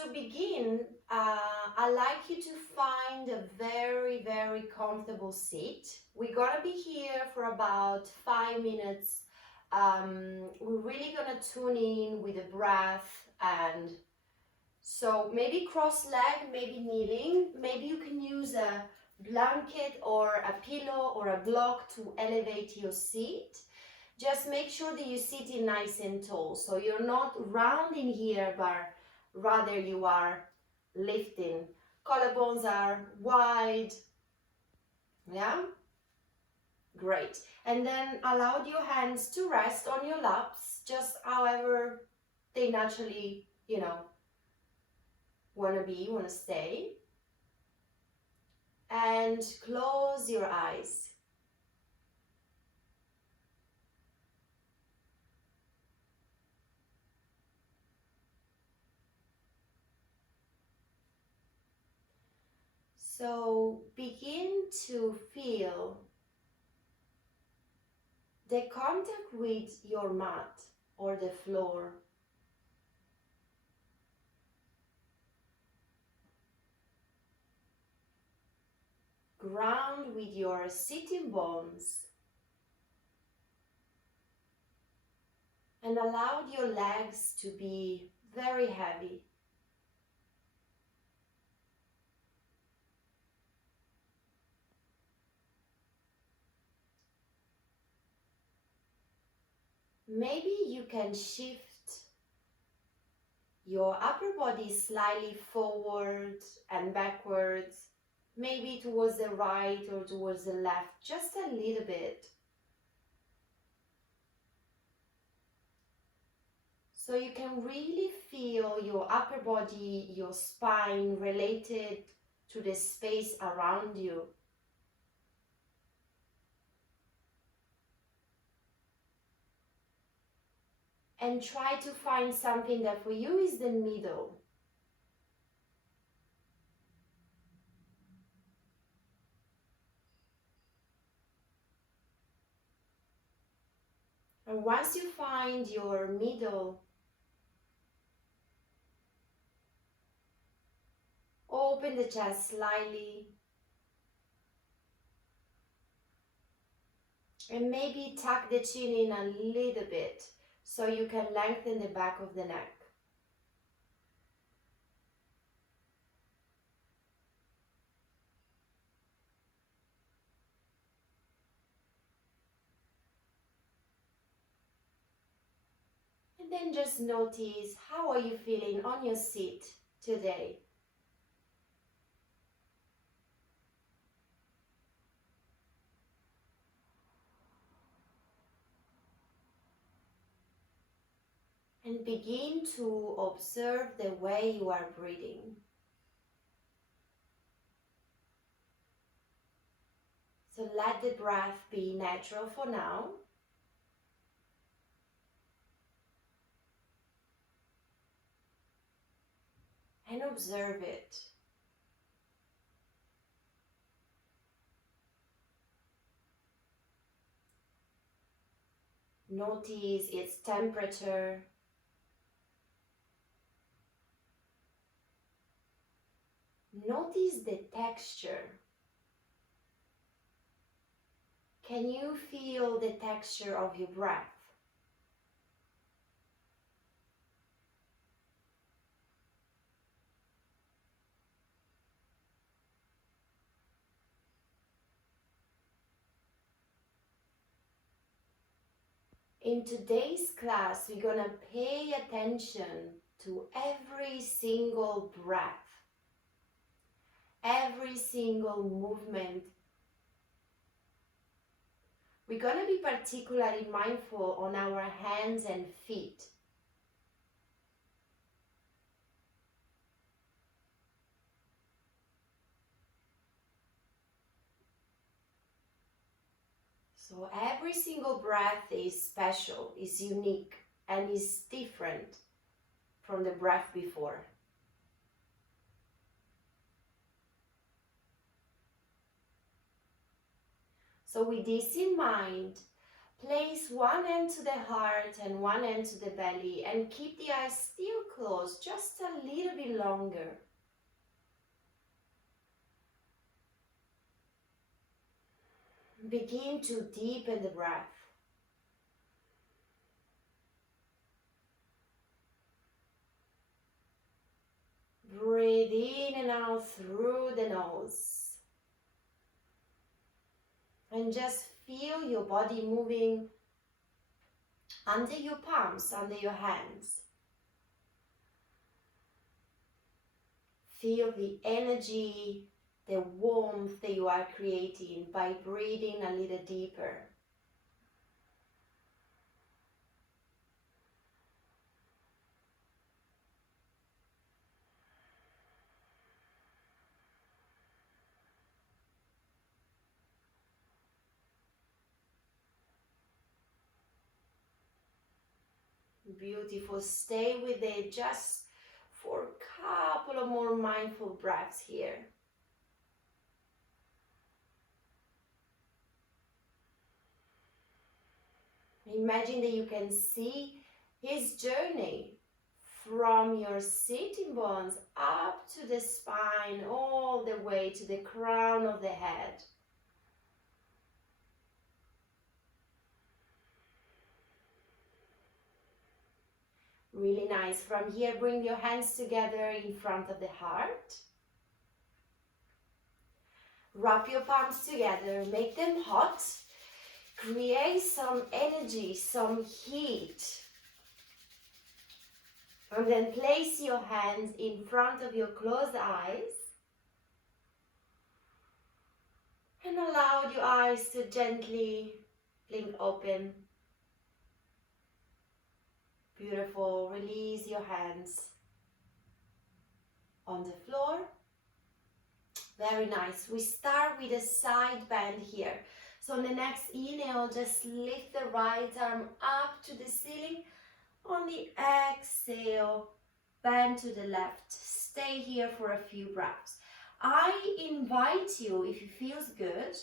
To begin, I'd like you to find a very, very comfortable seat. We're gonna be here for about 5 minutes. We're really gonna tune in with the breath, and so maybe cross leg, maybe kneeling. Maybe you can use a blanket or a pillow or a block to elevate your seat. Just make sure that you're sitting nice and tall, so you're not rounding here, but rather you are lifting. Collarbones are wide. Yeah, great. And then allow your hands to rest on your laps, just however they naturally, want to stay. And close your eyes. So begin to feel the contact with your mat or the floor. Ground with your sitting bones and allow your legs to be very heavy. Maybe you can shift your upper body slightly forward and backwards, maybe towards the right or towards the left, just a little bit. So you can really feel your upper body, your spine related to the space around you. And try to find something that for you is the middle. And once you find your middle, open the chest slightly. And maybe tuck the chin in a little bit so you can lengthen the back of the neck. And then just notice, how are you feeling on your seat today? And begin to observe the way you are breathing. So let the breath be natural for now. And observe it. Notice its temperature. Notice the texture. Can you feel the texture of your breath? In today's class, we're gonna pay attention to every single breath, every single movement. We're gonna be particularly mindful on our hands and feet. So every single breath is special, is unique, and is different from the breath before. So with this in mind, Place one end to the heart and one end to the belly, and keep the eyes still closed just a little bit longer. Begin to deepen the breath. Breathe in and out through the nose. And just feel your body moving under your palms, under your hands. Feel the energy, the warmth that you are creating by breathing a little deeper. Beautiful. Stay with it just for a couple of more mindful breaths here. Imagine that you can see his journey from your sitting bones up to the spine, all the way to the crown of the head. Really nice. From here, bring your hands together in front of the heart. Wrap your palms together, make them hot. Create some energy, some heat. And then place your hands in front of your closed eyes. And allow your eyes to gently blink open. Beautiful. Release your hands on the floor. Very nice. We start with a side bend here. So on the next inhale, just lift the right arm up to the ceiling. On the exhale, bend to the left. Stay here for a few breaths. I invite you, if it feels good,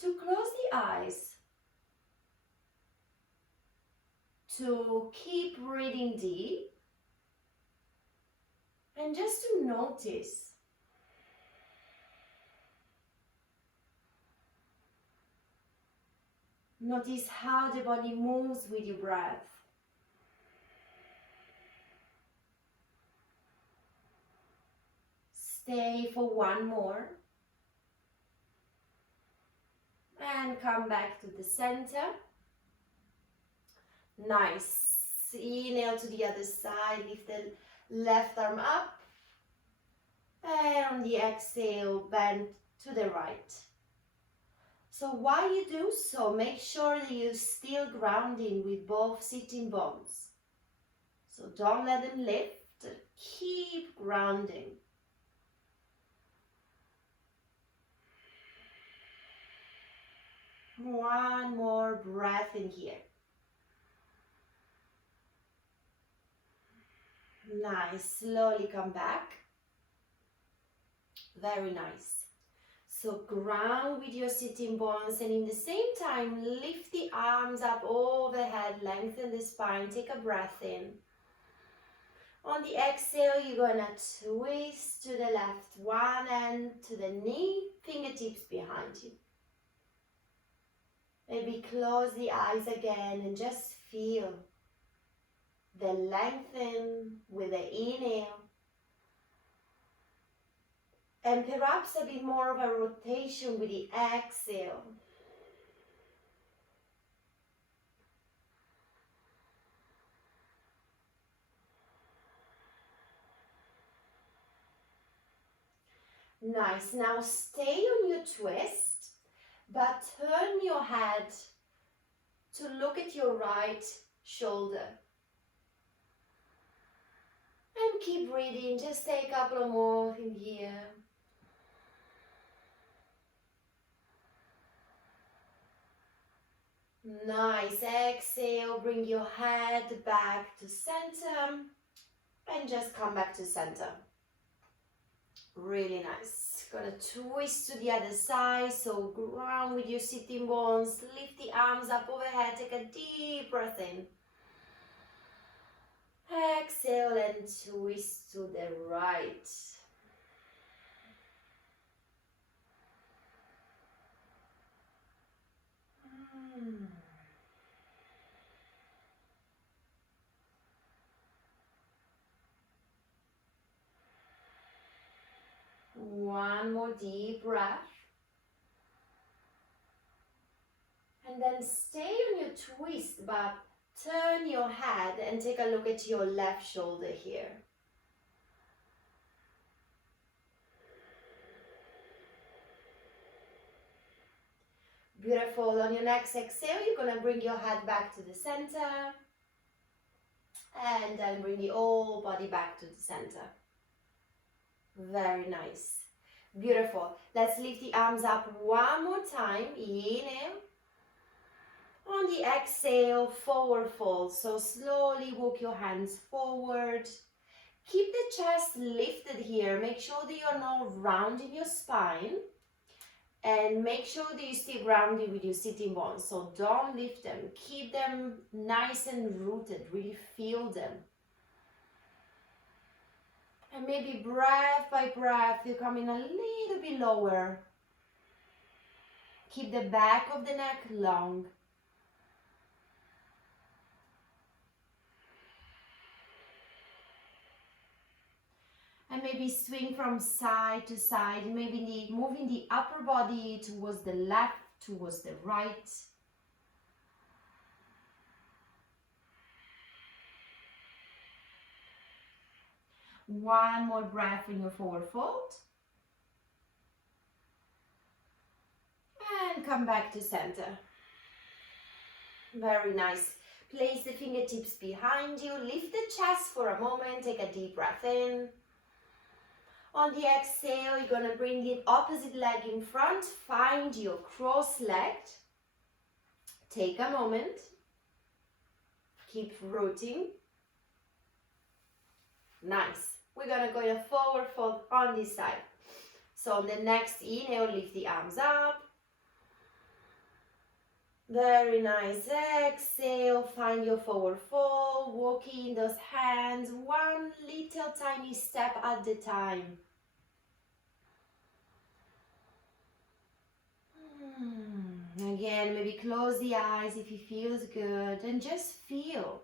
to close the eyes. To keep breathing deep. And just to notice. Notice how the body moves with your breath. Stay for one more. And come back to the center. Nice. Inhale to the other side. Lift the left arm up. And on the exhale, bend to the right. So while you do so, make sure that you're still grounding with both sitting bones. So don't let them lift. Keep grounding. One more breath in here. Nice. Slowly come back. Very nice. So ground with your sitting bones, and in the same time, lift the arms up overhead, lengthen the spine, take a breath in. On the exhale, you're gonna twist to the left, one end to the knee, fingertips behind you. Maybe close the eyes again and just feel the lengthen with the inhale. And perhaps a bit more of a rotation with the exhale. Nice. Now stay on your twist, but turn your head to look at your right shoulder. And keep breathing. Just take a couple of more in here. Nice. Exhale, bring your head back to center and just come back to center. Really nice. Gonna twist to the other side, so ground with your sitting bones, lift the arms up overhead, take a deep breath in. Exhale and twist to the right. One more deep breath. And then stay on your twist, but turn your head and take a look at your left shoulder here. Beautiful. On your next exhale, you're going to bring your head back to the center. And then bring the whole body back to the center. Very nice. Beautiful. Let's lift the arms up one more time. Inhale. On the exhale, forward fold. So slowly walk your hands forward. Keep the chest lifted here. Make sure that you're not rounding your spine. And make sure that you stay grounded with your sitting bones. So don't lift them. Keep them nice and rooted. Really feel them. And maybe breath by breath, you come in a little bit lower. Keep the back of the neck long. And maybe swing from side to side, maybe moving the upper body towards the left, towards the right. One more breath in your forward fold. And come back to center. Very nice. Place the fingertips behind you. Lift the chest for a moment. Take a deep breath in. On the exhale, you're going to bring the opposite leg in front. Find your cross-legged. Take a moment. Keep rooting. Nice. We're going to go in a forward fold on this side. So on the next inhale, lift the arms up. Very nice. Exhale, find your forward fold. Walking those hands one little tiny step at a time. Again, maybe close the eyes if it feels good and just feel.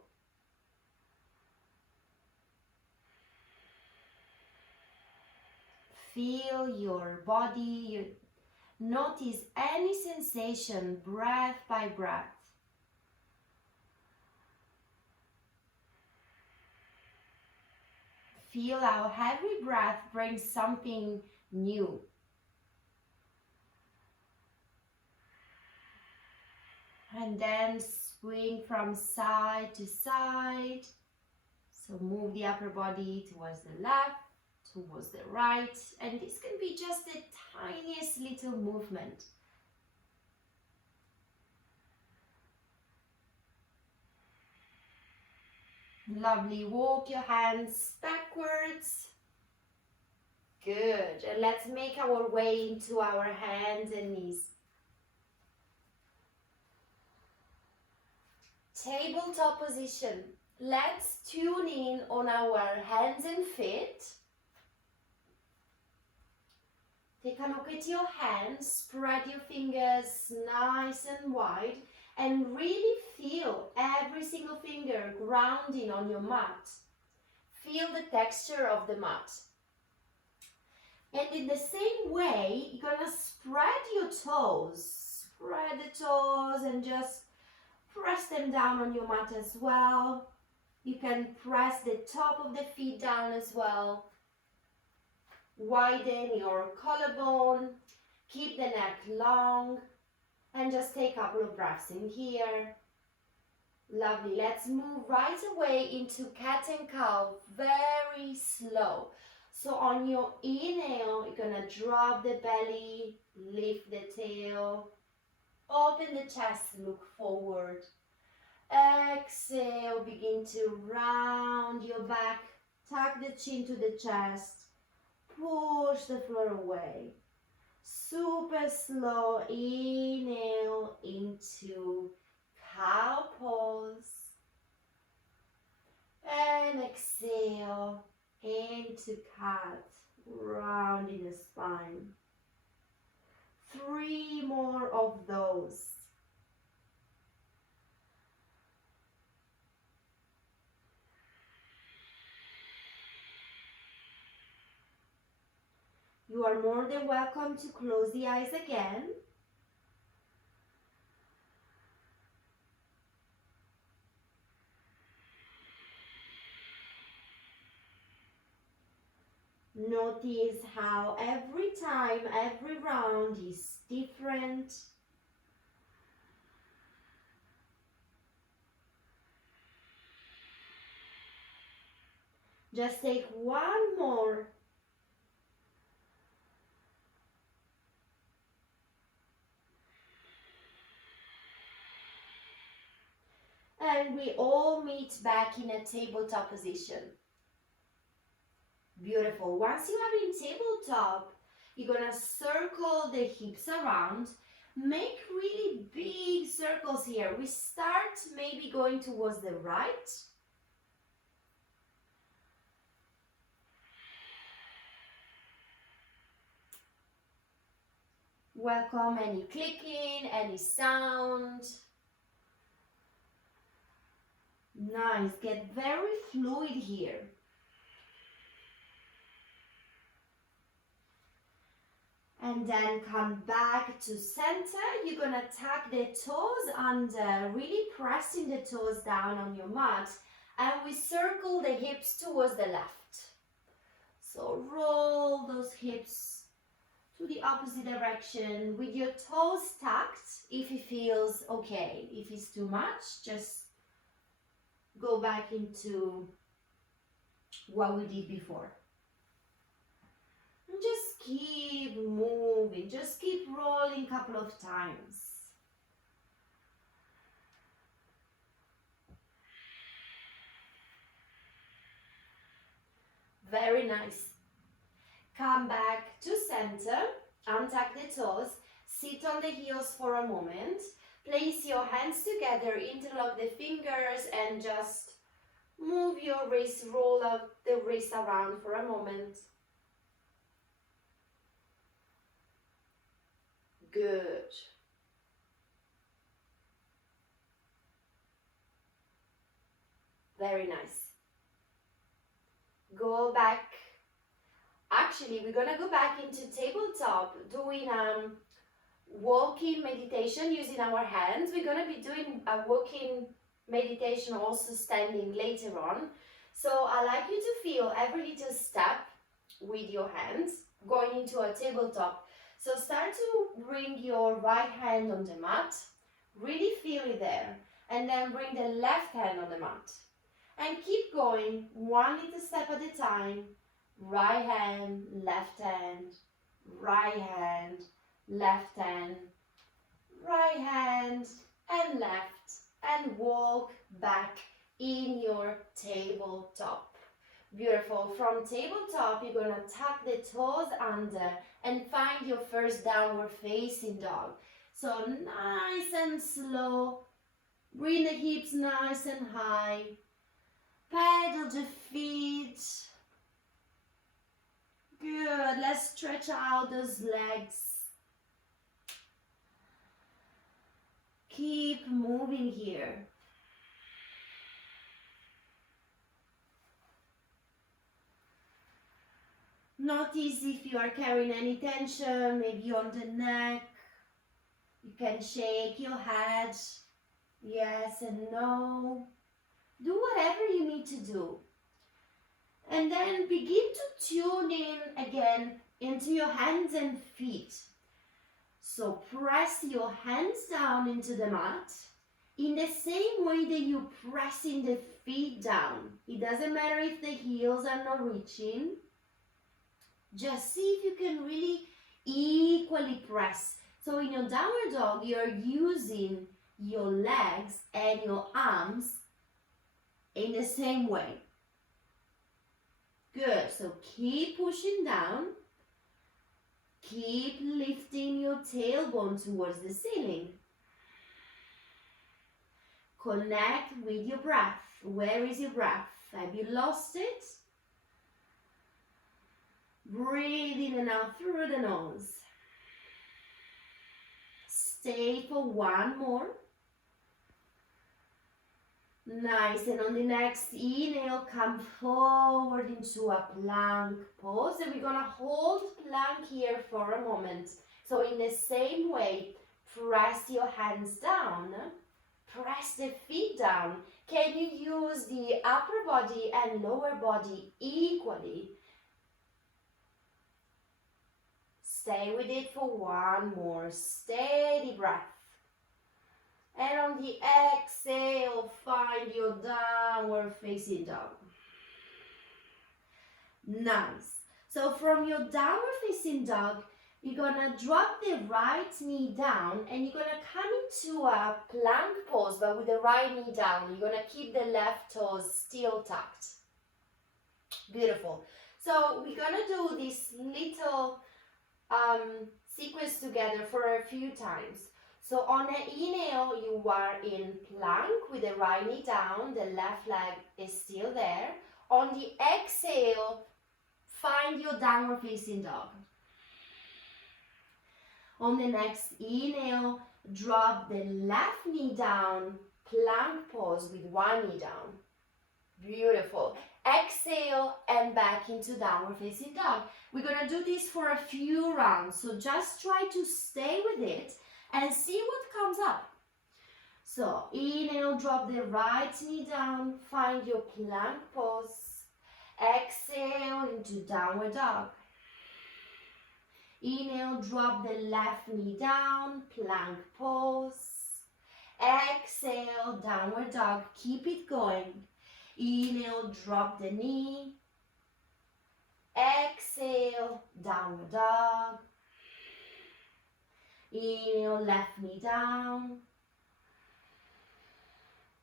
Feel your body. Notice any sensation, breath by breath. Feel how every breath brings something new. And then swing from side to side. So move the upper body towards the left, towards the right. And this can be just the tiniest little movement. Lovely. Walk your hands backwards. Good. And let's make our way into our hands and knees. Tabletop position. Let's tune in on our hands and feet. Take a look at your hands. Spread your fingers nice and wide. And really feel every single finger grounding on your mat. Feel the texture of the mat. And in the same way, you're going to spread your toes. Spread the toes and just press them down on your mat as well. You can press the top of the feet down as well. Widen your collarbone. Keep the neck long. And just take a couple of breaths in here. Lovely. Let's move right away into cat and cow. Very slow. So on your inhale, you're going to drop the belly, lift the tail. Open the chest, look forward. Exhale, begin to round your back. Tuck the chin to the chest. push the floor away. Super slow inhale into cow pose. And exhale into cat, rounding the spine. 3 more of those. You are more than welcome to close the eyes again. Notice how every time, every round is different. Just take one more. And we all meet back in a tabletop position. Beautiful. Once you are in tabletop, you're gonna circle the hips around. Make really big circles here. We start maybe going towards the right. Welcome any clicking, any sound. Nice. Get very fluid here. And then come back to center. You're gonna tuck the toes under, really pressing the toes down on your mat. And we circle the hips towards the left. So roll those hips to the opposite direction with your toes tucked if it feels okay. If it's too much, just go back into what we did before. And just keep moving, just keep rolling a couple of times. Very nice. Come back to center, untuck the toes, sit on the heels for a moment, place your hands together, interlock the fingers and just move your wrist, roll out the wrist around for a moment. Good. Very nice. Go back. Actually, we're gonna go back into tabletop, doing walking meditation using our hands. We're gonna be doing a walking meditation also standing later on. So I like you to feel every little step with your hands going into a tabletop. So start to bring your right hand on the mat, really feel it there, and then bring the left hand on the mat. And keep going, one little step at a time. Right hand, left hand, right hand, left hand, right hand, and left, and walk back in your tabletop. Beautiful. From tabletop, you're gonna tuck the toes under and find your first downward facing dog. So nice and slow. Bring the hips nice and high. Pedal the feet. Good. Let's stretch out those legs. Keep moving here. Notice if you are carrying any tension, maybe on the neck. You can shake your head, yes and no. Do whatever you need to do. And then begin to tune in again into your hands and feet. So press your hands down into the mat in the same way that you're pressing the feet down. It doesn't matter if the heels are not reaching. Just see if you can really equally press. So in your downward dog, you're using your legs and your arms in the same way. Good. So keep pushing down. Keep lifting your tailbone towards the ceiling. Connect with your breath. Where is your breath? Have you lost it? Breathe in and out through the nose. Stay for one more. Nice, and on the next inhale, come forward into a plank pose. And we're gonna hold plank here for a moment. So in the same way, press your hands down, press the feet down. Can you use the upper body and lower body equally? Stay with it for one more steady breath. And on the exhale, find your downward facing dog. Nice. So from your downward facing dog, you're gonna drop the right knee down and you're gonna come into a plank pose, but with the right knee down. You're gonna keep the left toes still tucked. Beautiful. So we're gonna do this little sequence together for a few times. So on the inhale, you are in plank with the right knee down, the left leg is still there. On the exhale, find your downward facing dog. On the next inhale, drop the left knee down, plank pose with one knee down. Beautiful. Exhale and back into downward facing dog. We're gonna do this for a few rounds, so just try to stay with it and see what comes up. So inhale, drop the right knee down, find your plank pose. Exhale into downward dog. Inhale, drop the left knee down, plank pose. Exhale, downward dog, keep it going. Inhale, drop the knee. Exhale, downward dog. Inhale, left knee down.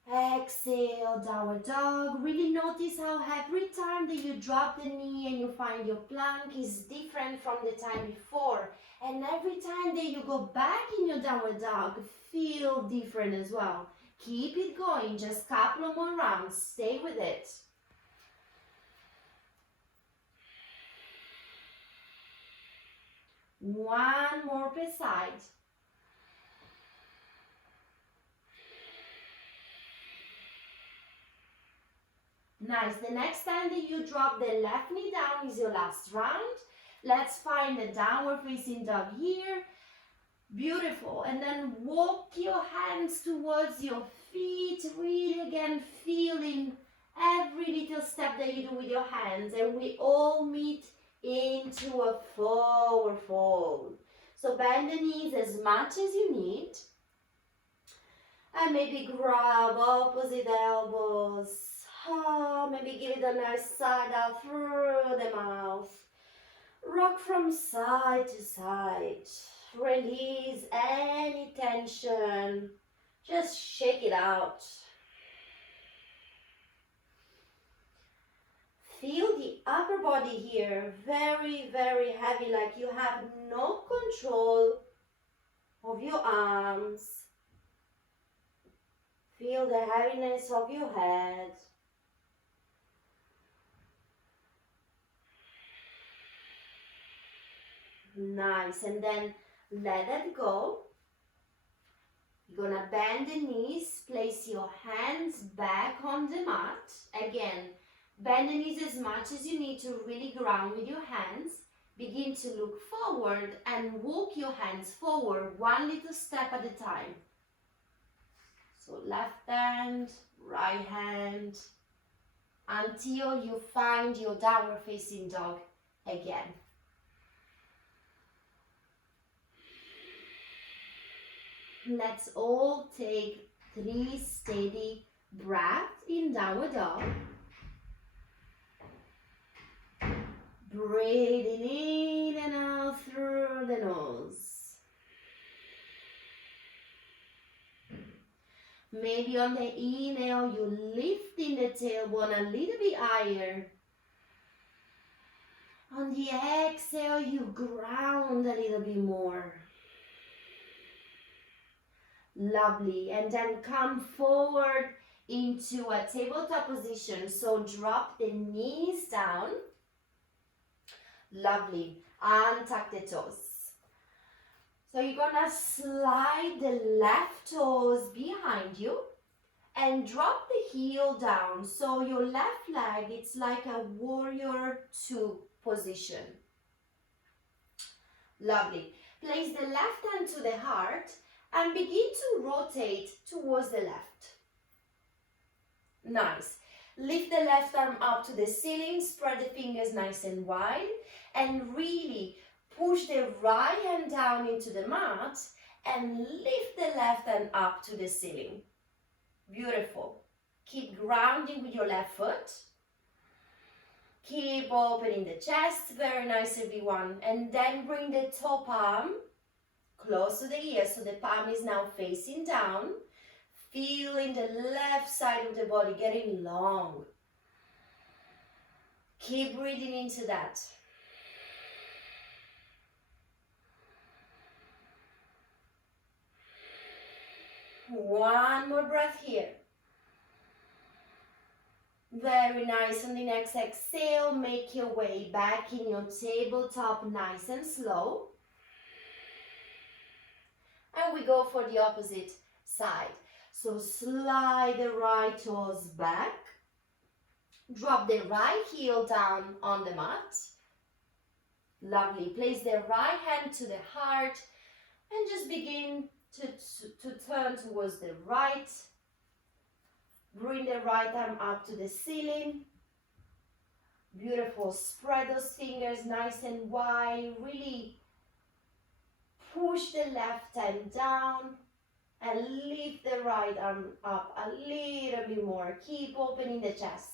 Exhale, downward dog. Really notice how every time that you drop the knee and you find your plank is different from the time before. And every time that you go back in your downward dog, feel different as well. Keep it going, just a couple of more rounds. Stay with it. One more per side. Nice. The next time that you drop the left knee down is your last round. Let's find the downward facing dog here. Beautiful. And then walk your hands towards your feet. Really again feeling every little step that you do with your hands. And we all meet into a forward fold. So bend the knees as much as you need. And maybe grab opposite elbows. Maybe give it a nice side out through the mouth. Rock from side to side. Release any tension. Just shake it out. Feel the upper body here very, very heavy, like you have no control of your arms. Feel the heaviness of your head. Nice, and then let it go. You're gonna bend the knees, place your hands back on the mat. Again, bend the knees as much as you need to really ground with your hands. Begin to look forward and walk your hands forward, one little step at a time. So left hand, right hand, until you find your downward facing dog again. Let's all take 3 steady breaths in downward dog. Breathing in and out through the nose. Maybe on the inhale, you lifting the tailbone a little bit higher. on the exhale, you ground a little bit more. Lovely. And then come forward into a tabletop position. So drop the knees down. Lovely. Untuck the toes. So you're gonna slide the left toes behind you and drop the heel down. So your left leg, it's like a warrior two position. Lovely. Place the left hand to the heart and begin to rotate towards the left. Nice. Lift the left arm up to the ceiling, spread the fingers nice and wide, and really push the right hand down into the mat and lift the left hand up to the ceiling. Beautiful. Keep grounding with your left foot. Keep opening the chest. Very nice, everyone. And then bring the top arm close to the ear, so the palm is now facing down. Feeling the left side of the body getting long. Keep breathing into that. One more breath here. Very nice. On the next exhale, make your way back in your tabletop nice and slow. And we go for the opposite side. So slide the right toes back. Drop the right heel down on the mat. Lovely. Place the right hand to the heart and just begin to turn towards the right. Bring the right arm up to the ceiling. Beautiful. Spread those fingers nice and wide. Really push the left hand down and lift the right arm up a little bit more. Keep opening the chest.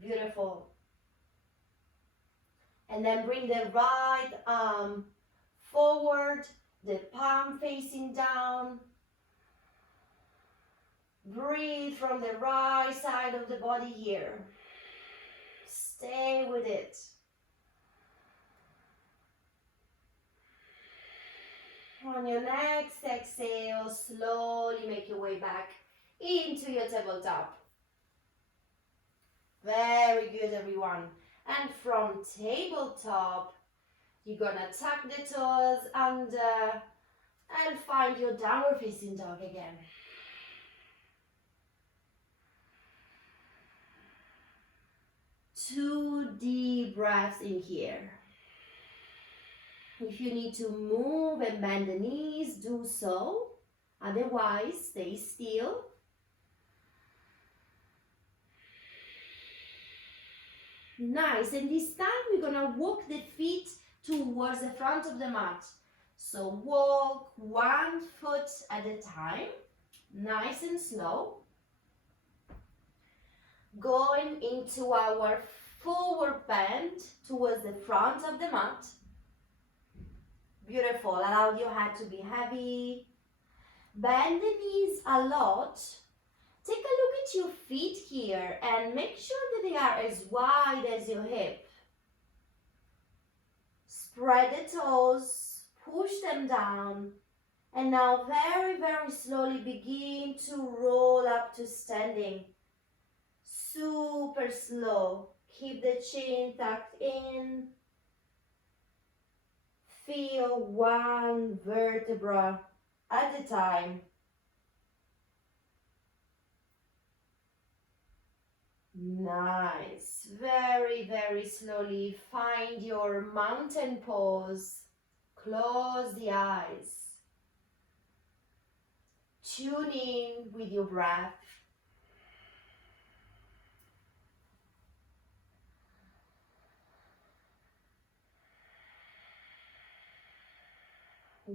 Beautiful. And then bring the right arm forward, the palm facing down. Breathe from the right side of the body here. Stay with it. On your next exhale, slowly make your way back into your tabletop. Very good, everyone. And from tabletop, you're gonna tuck the toes under and find your downward facing dog again. 2 deep breaths in here. If you need to move and bend the knees, do so. Otherwise, stay still. Nice. And this time we're gonna walk the feet towards the front of the mat. So walk 1 foot at a time, nice and slow. Going into our forward bend towards the front of the mat. Beautiful. Allow your head to be heavy. Bend the knees a lot. Take a look at your feet here and make sure that they are as wide as your hip. Spread the toes, push them down, and now very, very slowly begin to roll up to standing. Super slow. Keep the chin tucked in. Feel 1 vertebra at a time. Nice. Very, very slowly find your mountain pose. Close the eyes. Tune in with your breath.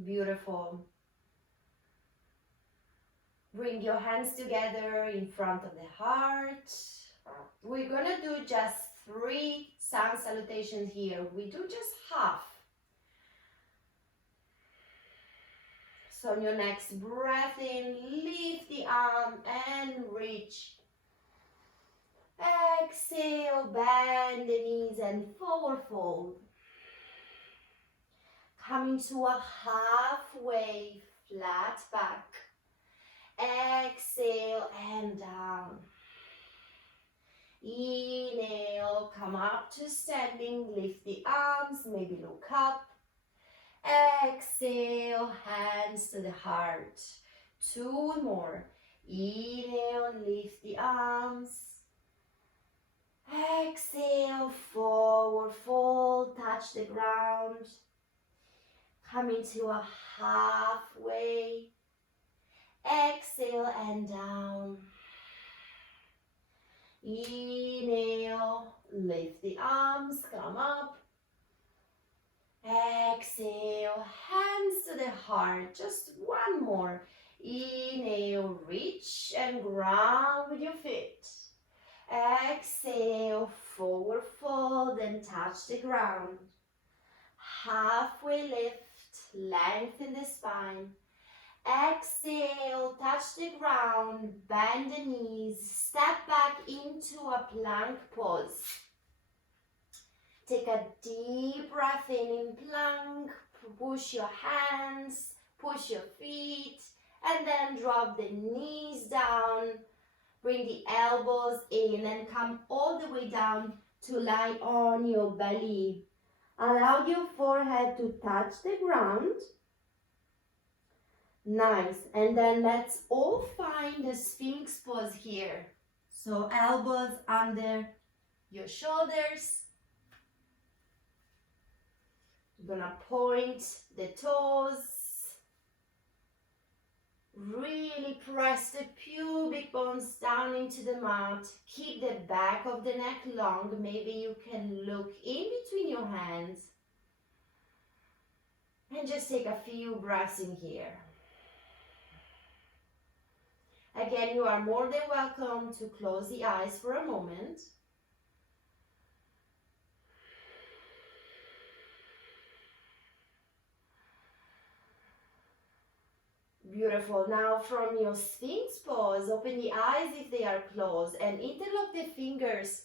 Beautiful. Bring your hands together in front of the heart. We're gonna do just 3 sun salutations here. We do just half. So on your next breath in, lift the arm and reach Exhale, bend the knees and forward fold. Coming to a halfway flat back. Exhale and down. Inhale, come up to standing, lift the arms, maybe look up. Exhale, hands to the heart. 2 more. Inhale, lift the arms. Exhale, forward fold, touch the ground. Coming to a halfway. Exhale and down. Inhale, lift the arms, come up. Exhale, hands to the heart. Just 1 more. Inhale, reach and ground with your feet. Exhale, forward fold and touch the ground. Halfway lift, lengthen the spine. Exhale, touch the ground, bend the knees, step back into a plank pose. Take a deep breath in plank, push your hands, push your feet, and then drop the knees down. Bring the elbows in and come all the way down to lie on your belly. Allow your forehead to touch the ground. Nice. And then let's all find the Sphinx pose here. So elbows under your shoulders. You're gonna point the toes. Really press the pubic bones down into the mat. Keep the back of the neck long. Maybe you can look in between your hands. And just take a few breaths in here. Again, you are more than welcome to close the eyes for a moment. Beautiful. Now from your Sphinx pose, open the eyes if they are closed and interlock the fingers.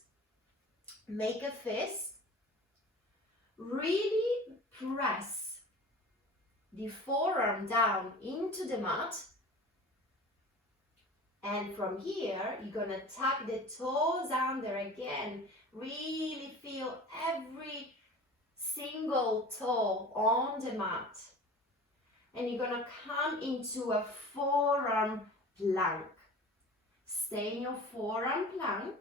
Make a fist. Really press the forearm down into the mat. And from here, you're going to tuck the toes under again. Really feel every single toe on the mat. And you're going to come into a forearm plank. Stay in your forearm plank.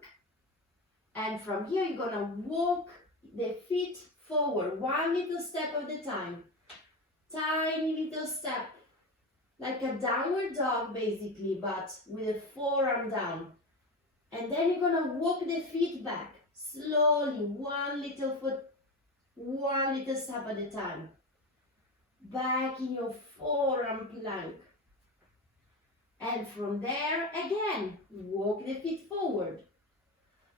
And from here, you're going to walk the feet forward. 1 little step at a time. Tiny little step. Like a downward dog basically, but with the forearm down. And then you're going to walk the feet back. Slowly, 1 little foot, 1 little step at a time. Back in your forearm plank. And from there, again, walk the feet forward.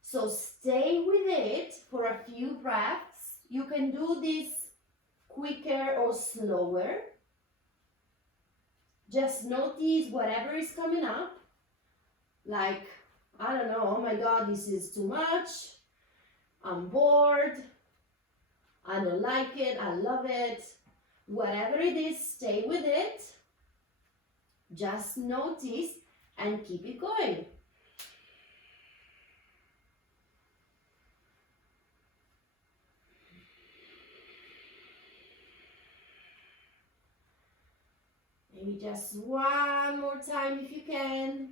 So stay with it for a few breaths. You can do this quicker or slower. Just notice whatever is coming up. Like, I don't know, oh my God, this is too much. I'm bored. I don't like it. I love it. Whatever it is, stay with it. Just notice and keep it going. Maybe just 1 more time if you can.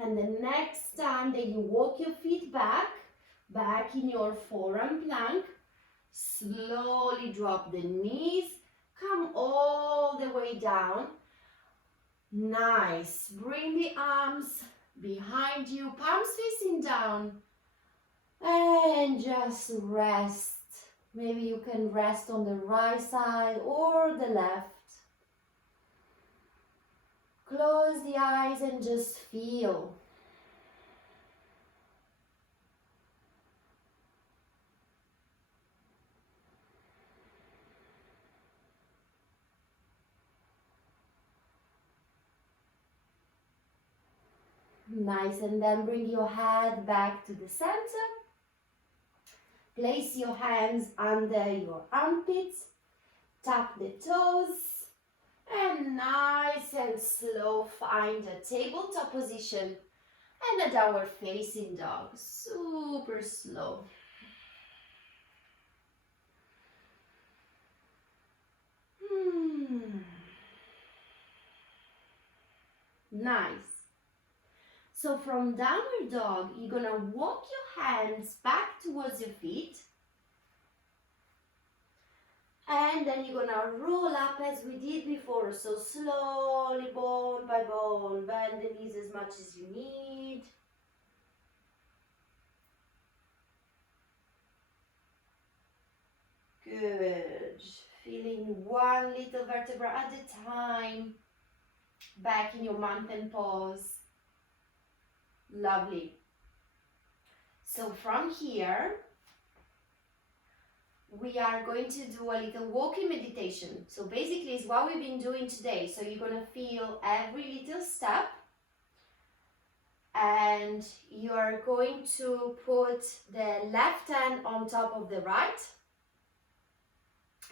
And the next time that you walk your feet back in your forearm plank, slowly drop the knees, come all the way down. Nice. Bring the arms behind you, palms facing down. And just rest. Maybe you can rest on the right side or the left. Close the eyes and just feel. Nice, and then bring your head back to the center. Place your hands under your armpits. Tuck the toes. And nice and slow, find a tabletop position and a downward facing dog. Super slow. Nice. So from downward dog, you're gonna walk your hands back towards your feet. And then you're gonna roll up as we did before. So slowly, bone by bone, bend the knees as much as you need. Good. Feeling one little vertebra at a time. Back in your mountain pose. Lovely. So from here, we are going to do a little walking meditation. So basically it's what we've been doing today. So you're going to feel every little step. And you are going to put the left hand on top of the right.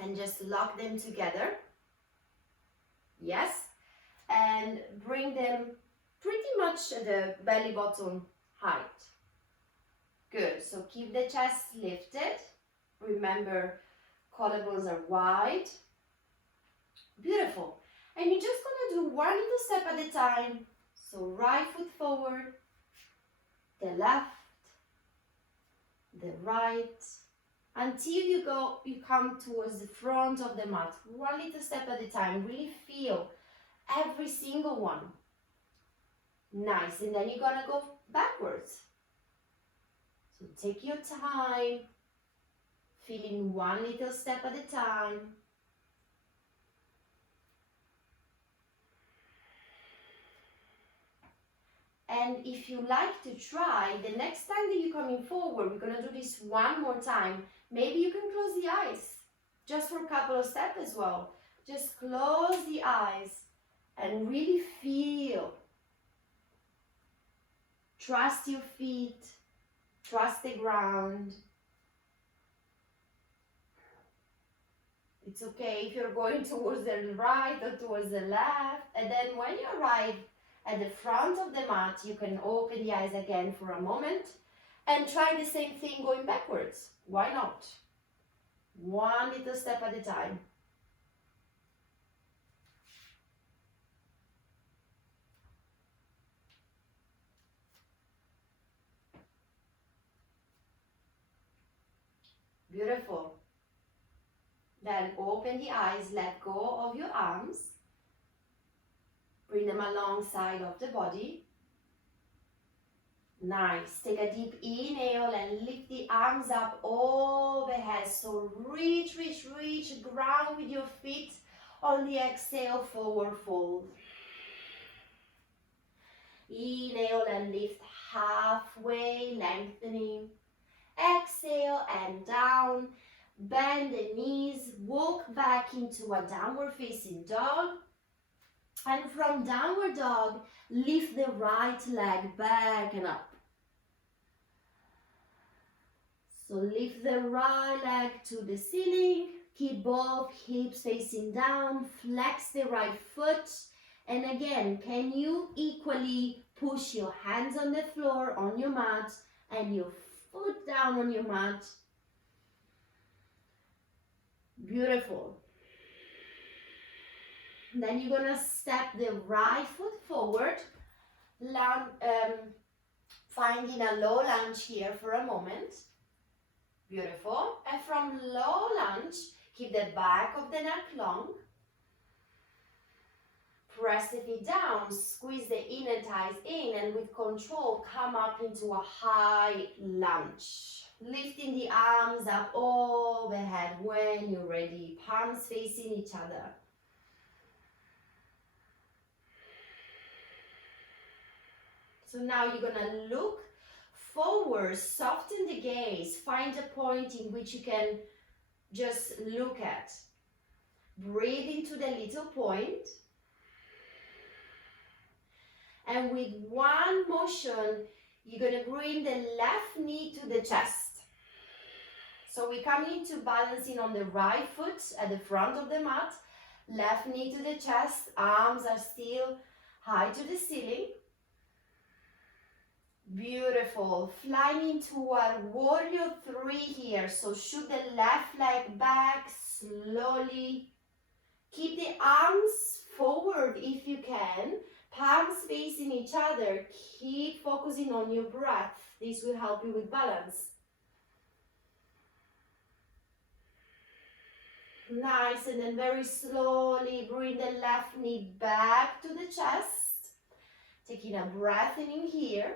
And just lock them together. Yes. And bring them pretty much at the belly button height. Good. So keep the chest lifted. Remember, collarbones are wide. Beautiful. And you're just going to do one little step at a time. So right foot forward, the left, the right, until you come towards the front of the mat. One little step at a time. Really feel every single one. Nice. And then you're going to go backwards. So take your time, feeling one little step at a time. And if you like to try, the next time that you're coming forward, we're going to do this one more time. Maybe you can close the eyes, just for a couple of steps as well. Just close the eyes and really feel. Trust your feet, trust the ground. It's okay if you're going towards the right or towards the left. And then when you arrive at the front of the mat, you can open the eyes again for a moment and try the same thing going backwards. Why not? One little step at a time. Beautiful. Then open the eyes, let go of your arms. Bring them alongside of the body. Nice. Take a deep inhale and lift the arms up overhead. So reach, reach, reach. Ground with your feet. On the exhale, forward fold. Inhale and lift halfway, lengthening. Exhale and down. Bend the knees. Walk back into a downward facing dog. And from downward dog, lift the right leg back and up. So lift the right leg to the ceiling. Keep both hips facing down. Flex the right foot. And again, can you equally push your hands on the floor, on your mat, and your foot down on your mat? Beautiful. Then you're going to step the right foot forward, finding a low lunge here for a moment. Beautiful. And from low lunge, keep the back of the neck long. Press the feet down, squeeze the inner thighs in, and with control, come up into a high lunge. Lifting the arms up overhead when you're ready, palms facing each other. So now you're gonna look forward, soften the gaze, find a point in which you can just look at. Breathe into the little point. And with one motion, you're going to bring the left knee to the chest. So we come into balancing on the right foot at the front of the mat. Left knee to the chest, arms are still high to the ceiling. Beautiful. Flying into our warrior 3 here. So shoot the left leg back slowly. Keep the arms forward if you can. Palms facing each other. Keep focusing on your breath. This will help you with balance. Nice, and then very slowly bring the left knee back to the chest. Taking a breath in here.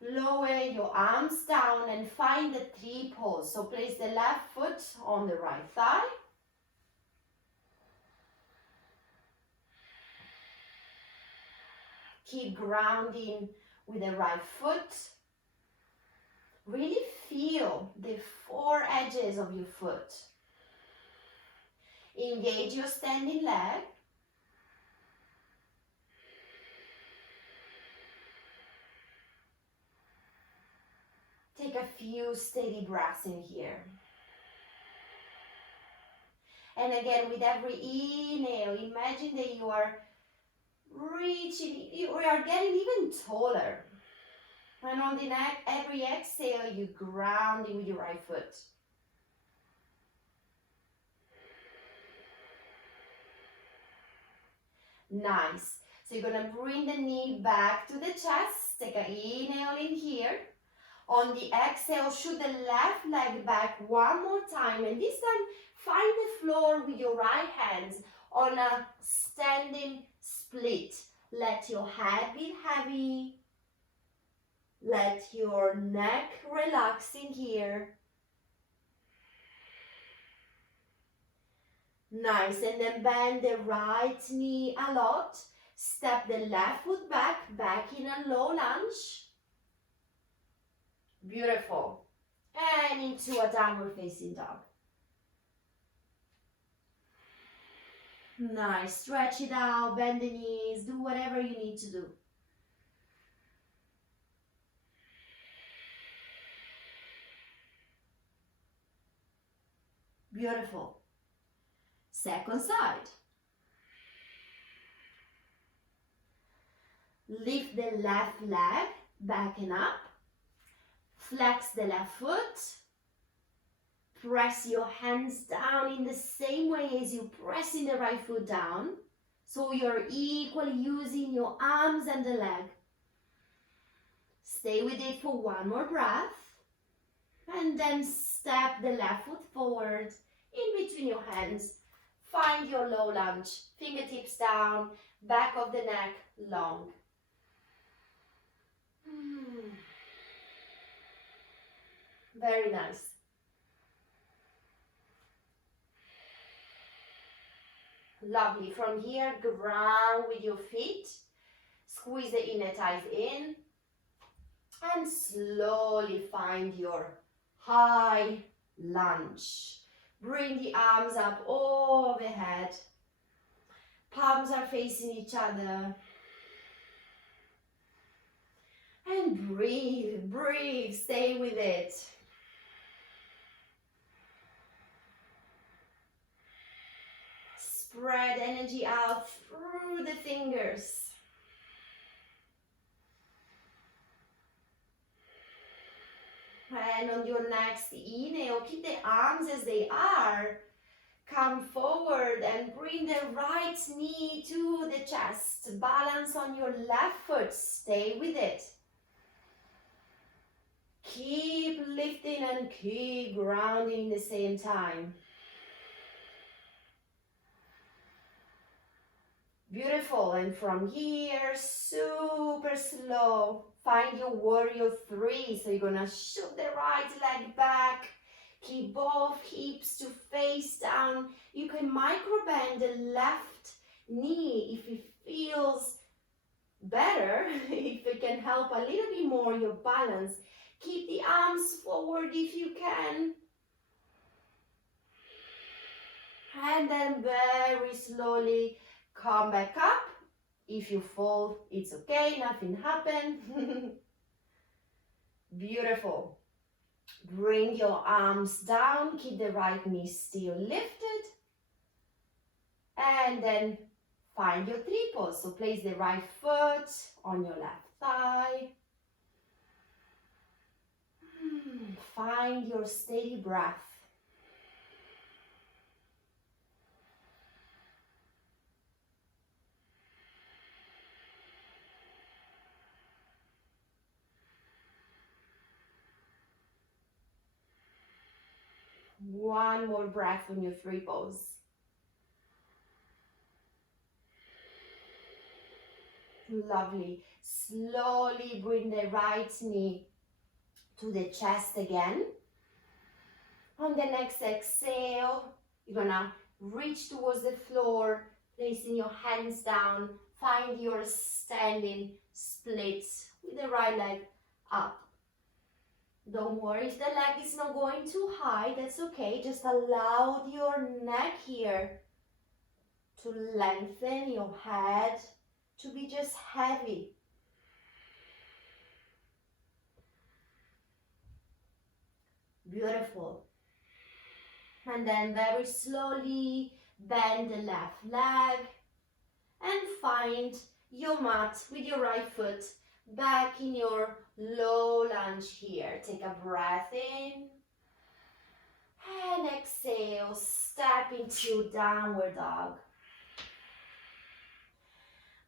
Lower your arms down and find the 3 pose. So place the left foot on the right thigh. Keep grounding with the right foot. Really feel the 4 edges of your foot. Engage your standing leg. Take a few steady breaths in here. And again, with every inhale, imagine that you are reaching, you are getting even taller. And on the neck, every exhale, you grounding with your right foot. Nice. So you're going to bring the knee back to the chest. Take an inhale in here. On the exhale, shoot the left leg back one more time. And this time, find the floor with your right hands on a standing split. Let your head be heavy. Let your neck relax in here. Nice, and then bend the right knee a lot. Step the left foot back in a low lunge. Beautiful. And into a downward facing dog. Nice, stretch it out, bend the knees, do whatever you need to do. Beautiful. Second side. Lift the left leg back and up. Flex the left foot. Press your hands down in the same way as you pressing the right foot down. So you're equally using your arms and the leg. Stay with it for one more breath. And then step the left foot forward in between your hands. Find your low lunge. Fingertips down, back of the neck long. Very nice. Lovely. From here, ground with your feet. Squeeze the inner thighs in. And slowly find your high lunge. Bring the arms up overhead. Palms are facing each other. And breathe, breathe, stay with it. Spread energy out through the fingers. And on your next inhale, keep the arms as they are. Come forward and bring the right knee to the chest. Balance on your left foot. Stay with it. Keep lifting and keep grounding at the same time. Beautiful. And from here, super slow, find your warrior 3. So you're gonna shoot the right leg back. Keep both hips to face down. You can micro bend the left knee if it feels better, if it can help a little bit more your balance. Keep the arms forward if you can. And then very slowly come back up If you fall, it's okay, nothing happened. Beautiful. Bring your arms down, keep the right knee still lifted. And then find your tripod. So place the right foot on your left thigh. Find your steady breath. One more breath on your tripod. Lovely. Slowly bring the right knee to the chest again. On the next exhale, you're gonna reach towards the floor, placing your hands down. Find your standing split with the right leg up. Don't worry if the leg is not going too high, that's okay. Just allow your neck here to lengthen, your head to be just heavy. Beautiful. And then very slowly bend the left leg and find your mat with your right foot back in your low lunge here. Take a breath in and exhale, step into downward dog.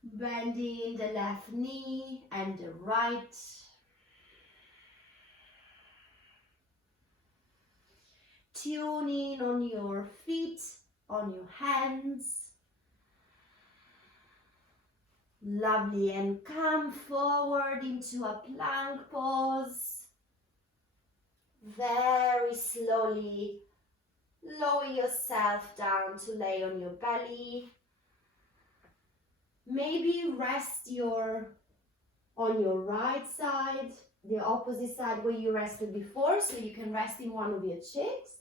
Bending the left knee and the right. Tune in on your feet, on your hands. Lovely, and come forward into a plank pose. Very slowly lower yourself down to lay on your belly. Maybe rest on your right side, the opposite side where you rested before, so you can rest in one of your cheeks.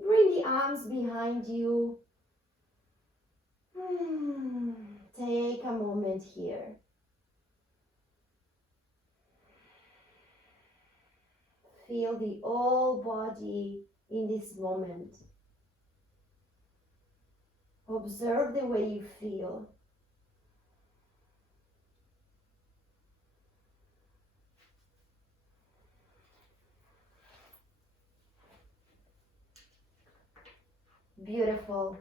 Bring the arms behind you. Take a moment here. Feel the whole body in this moment. Observe the way you feel. Beautiful.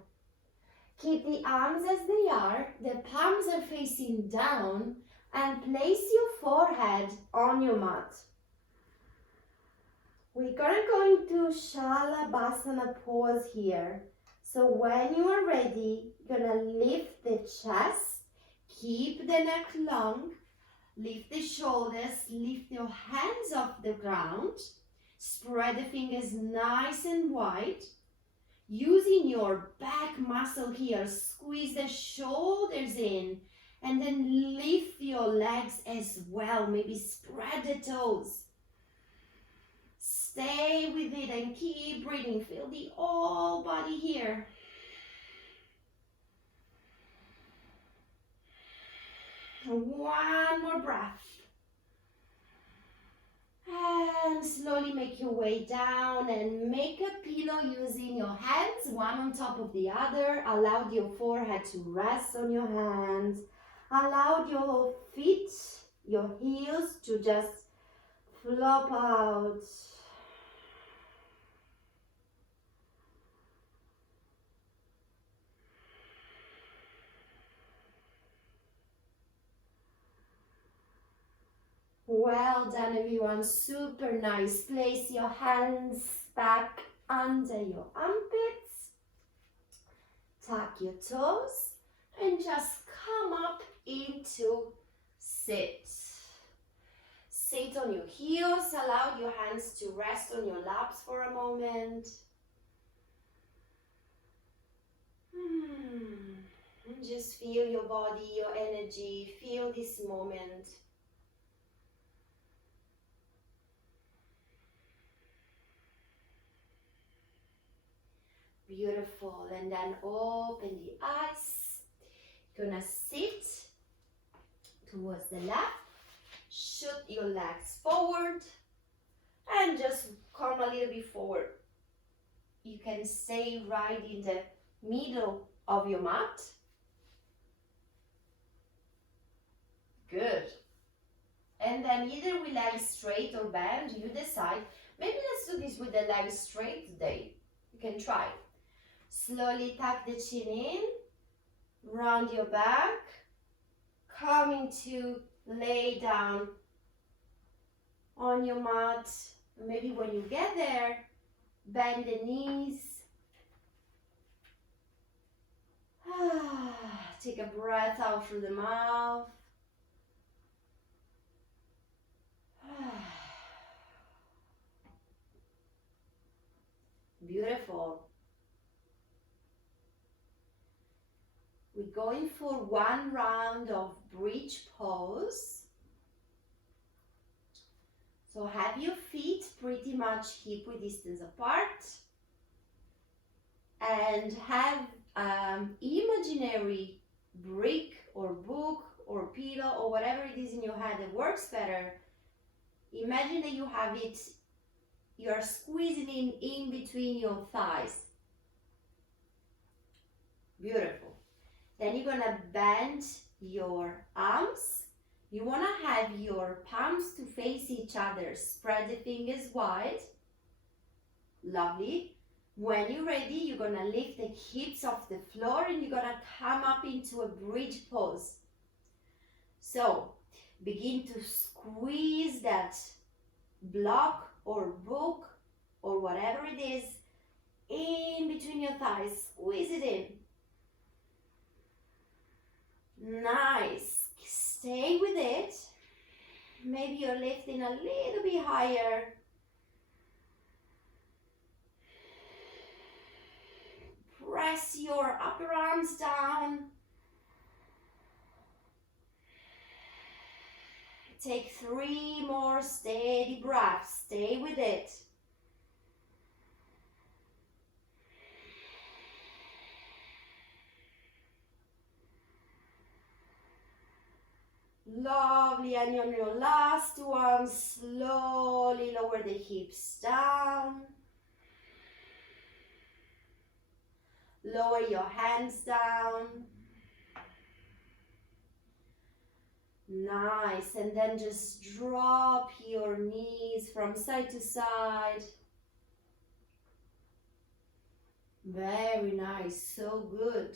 Keep the arms as they are, the palms are facing down, and place your forehead on your mat. We're gonna go into Savasana pose here. So when you are ready, you're gonna lift the chest, keep the neck long, lift the shoulders, lift your hands off the ground, spread the fingers nice and wide. Using your back muscle here, squeeze the shoulders in and then lift your legs as well. Maybe spread the toes. Stay with it and keep breathing. Feel the whole body here. One more breath. And slowly make your way down and make a pillow using your hands, one on top of the other. Allow your forehead to rest on your hands. Allow your feet, your heels to just flop out. Well done, everyone. Super nice. Place your hands back under your armpits. Tuck your toes and just come up into sit. Sit on your heels. Allow your hands to rest on your laps for a moment. And just feel your body, your energy. Feel this moment. Beautiful. And then open the eyes. Gonna sit towards the left. Shoot your legs forward and just come a little bit forward. You can stay right in the middle of your mat. Good. And then either with legs straight or bend, you decide. Maybe let's do this with the legs straight today. You can try. Slowly tuck the chin in, round your back, coming to lay down on your mat. Maybe when you get there, bend the knees. Take a breath out through the mouth. Beautiful. We're going for one round of bridge pose. So have your feet pretty much hip-width distance apart and have imaginary brick or book or pillow or whatever it is in your head that works better. Imagine that you have it, you're squeezing in between your thighs. Beautiful. Then you're gonna bend your arms. You wanna have your palms to face each other. Spread the fingers wide. Lovely. When you're ready, you're gonna lift the hips off the floor and you're gonna come up into a bridge pose. So begin to squeeze that block or book or whatever it is in between your thighs. Squeeze it in. Nice. Stay with it. Maybe you're lifting a little bit higher. Press your upper arms down. Take 3 more steady breaths. Stay with it. Lovely. And on your last one, slowly lower the hips down. Lower your hands down. Nice. And then just drop your knees from side to side. Very nice. So good.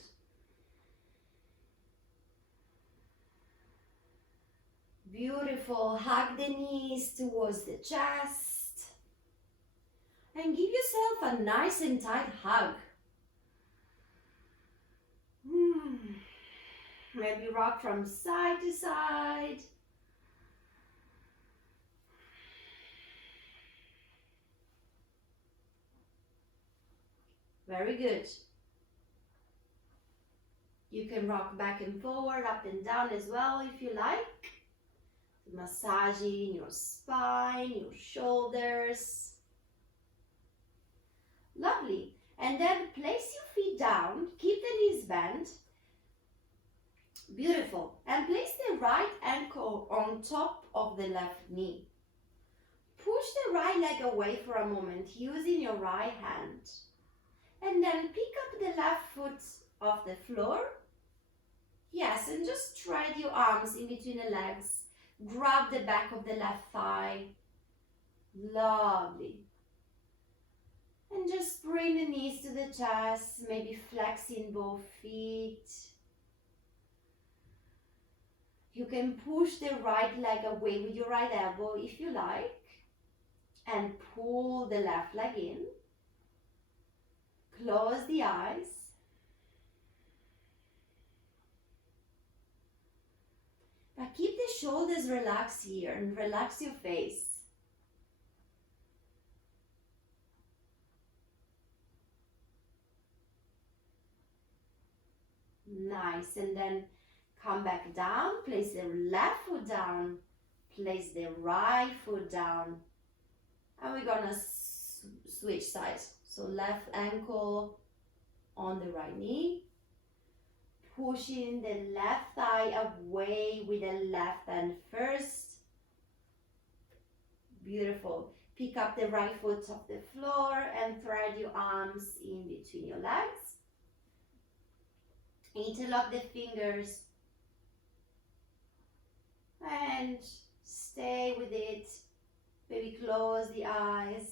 Beautiful. Hug the knees towards the chest. And give yourself a nice and tight hug. Maybe rock from side to side. Very good. You can rock back and forward, up and down as well if you like. Massaging your spine, your shoulders. Lovely. And then place your feet down, keep the knees bent. Beautiful. And place the right ankle on top of the left knee. Push the right leg away for a moment using your right hand. And then pick up the left foot off the floor. Yes, and just spread your arms in between the legs. Grab the back of the left thigh. Lovely. And just bring the knees to the chest, maybe flexing both feet. You can push the right leg away with your right elbow if you like, and pull the left leg in. Close the eyes. But keep the shoulders relaxed here and relax your face. Nice. And then come back down, place the left foot down, place the right foot down, and we're gonna switch sides. So left ankle on the right knee, Pushing the left thigh away with the left hand first. Beautiful. Pick up the right foot off the floor and thread your arms in between your legs. Interlock the fingers and stay with it. Maybe close the eyes.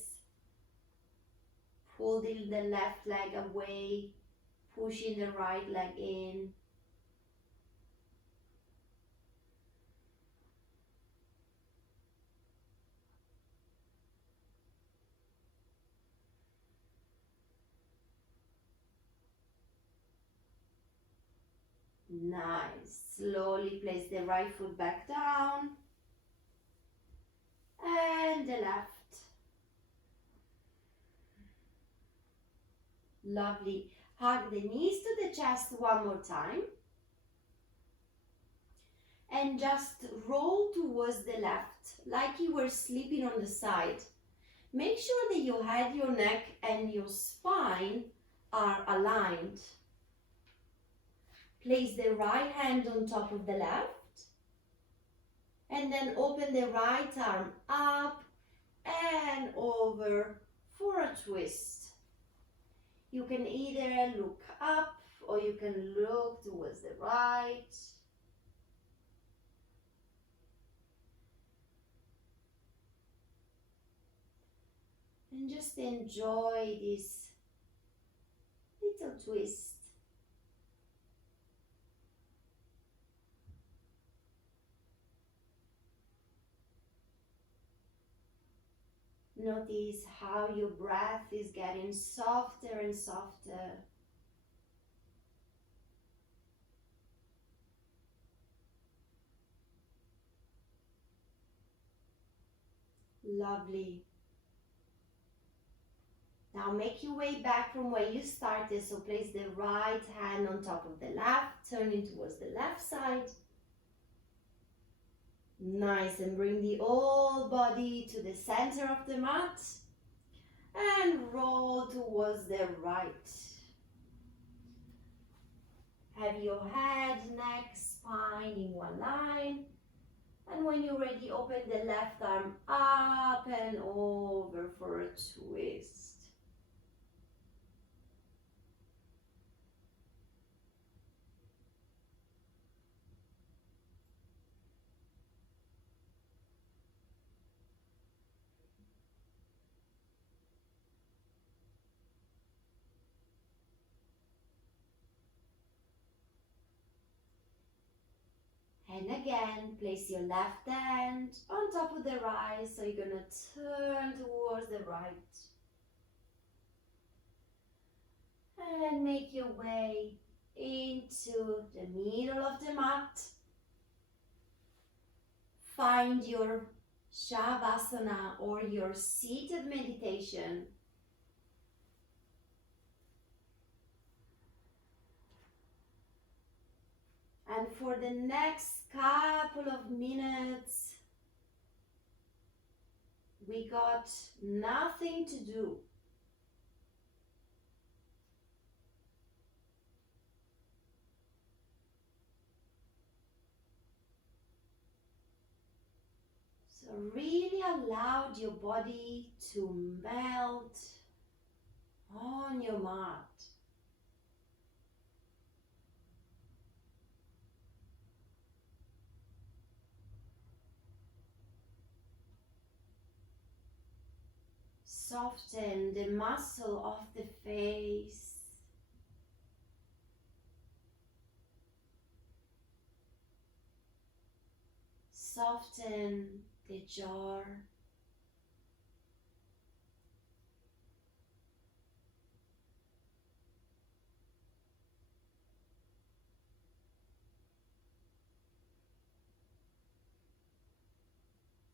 Pull the left leg away, pushing the right leg in. Nice. Slowly place the right foot back down and the left. Lovely. Hug the knees to the chest one more time. And just roll towards the left, like you were sleeping on the side. Make sure that your head, your neck, and your spine are aligned. Place the right hand on top of the left. And then open the right arm up and over for a twist. You can either look up or you can look towards the right. And just enjoy this little twist. Notice how your breath is getting softer and softer. Lovely. Now make your way back from where you started. So place the right hand on top of the left, turning towards the left side. Nice, and bring the whole body to the center of the mat and roll towards the right. Have your head, neck, spine in one line. And when you're ready, open the left arm up and over for a twist. And again, place your left hand on top of the right, so you're going to turn towards the right. And make your way into the middle of the mat. Find your Savasana or your seated meditation. And for the next couple of minutes, we got nothing to do. So really allow your body to melt on your mat. Soften the muscle of the face. Soften the jaw.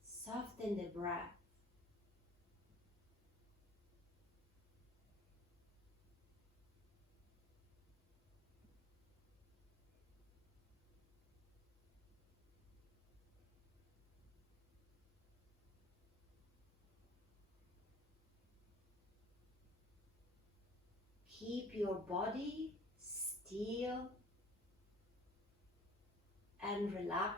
Soften the breath. Keep your body still and relax.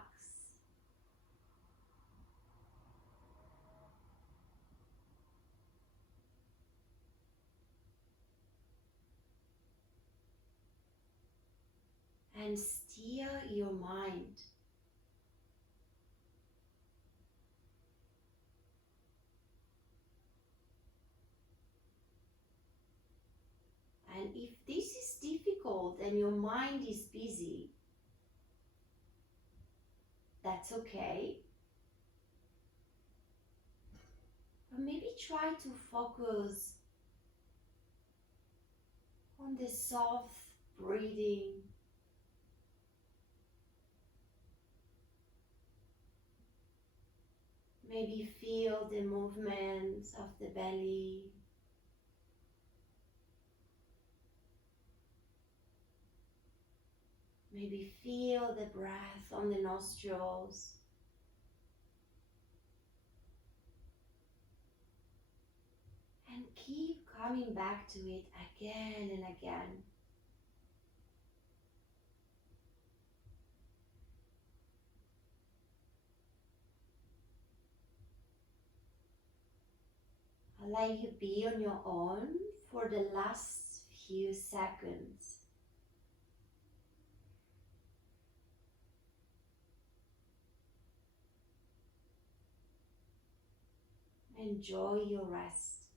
And steer your mind. And if this is difficult and your mind is busy, that's okay. But maybe try to focus on the soft breathing. Maybe feel the movements of the belly. Maybe feel the breath on the nostrils. And keep coming back to it again and again. I'll let you be on your own for the last few seconds. Enjoy your rest.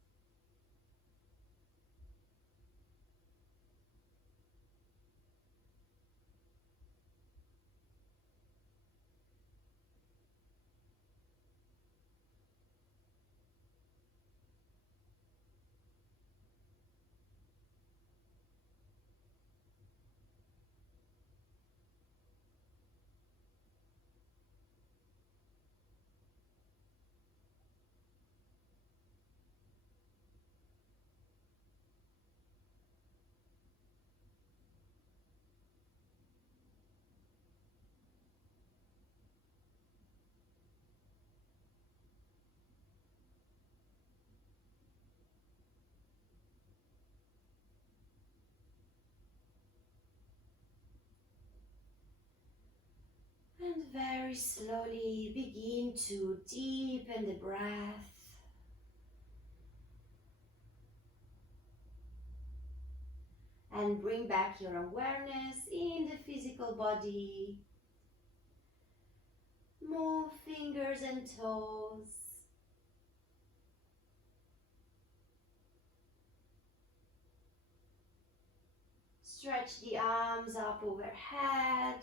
And very slowly begin to deepen the breath. And bring back your awareness in the physical body. Move fingers and toes. Stretch the arms up overhead.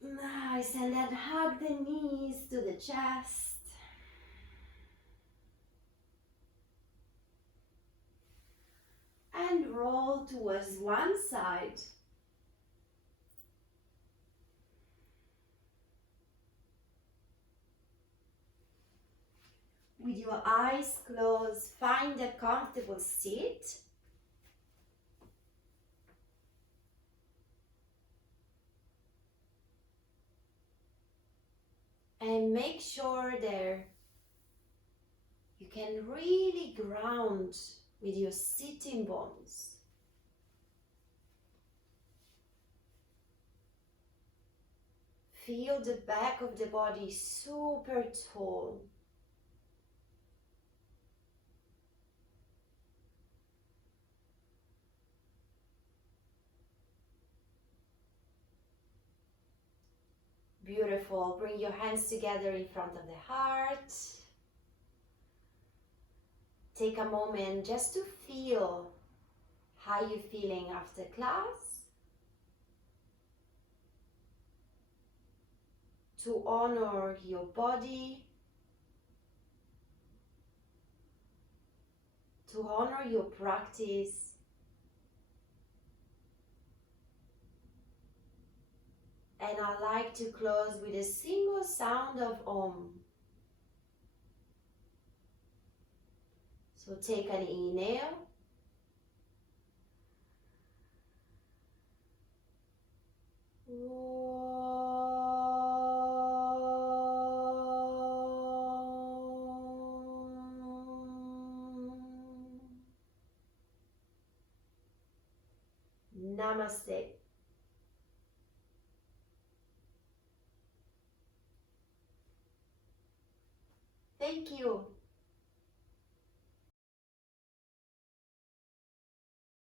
Nice, and then hug the knees to the chest. And roll towards one side. With your eyes closed, find a comfortable seat. And make sure there you can really ground with your sitting bones. Feel the back of the body super tall. Beautiful. Bring your hands together in front of the heart. Take a moment just to feel how you're feeling after class. To honor your body. To honor your practice. And I like to close with a single sound of Om. So take an inhale. Namaste. Thank you.